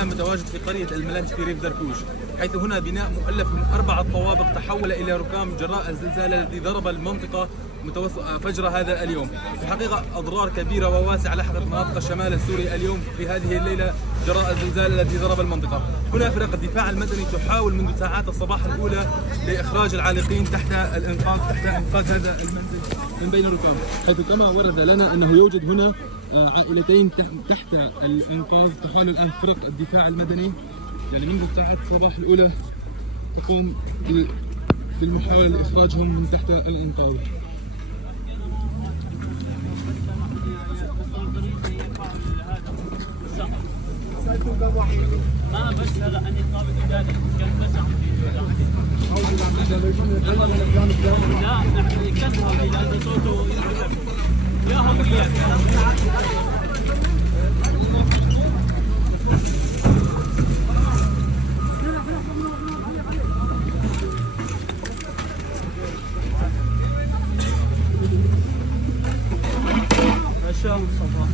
الآن متواجد في قرية الملنج في ريف دركوش، حيث هنا بناء مؤلف من 4 طوابق تحول إلى ركام جراء الزلزال الذي ضرب المنطقة فجر هذا اليوم. في الحقيقة أضرار كبيرة وواسعة لحقت مناطق الشمال السوري اليوم في هذه الليلة جراء الزلزال الذي ضرب المنطقة. هنا فرق الدفاع المدني تحاول منذ ساعات الصباح الأولى لإخراج العالقين تحت إنقاذ هذا المنزل من بين الركام، حيث كما ورد لنا أنه يوجد هنا عائلتين تحت الإنقاذ. تحاول الآن فرق الدفاع المدني يعني منذ ساعات الصباح الأولى تقوم بالمحاولة لإخراجهم من تحت الإنقاذ. ما بس هذا أن يطابق ذلك كان بس لا نحن يكسر لأن صوته يا هم عشاء صباح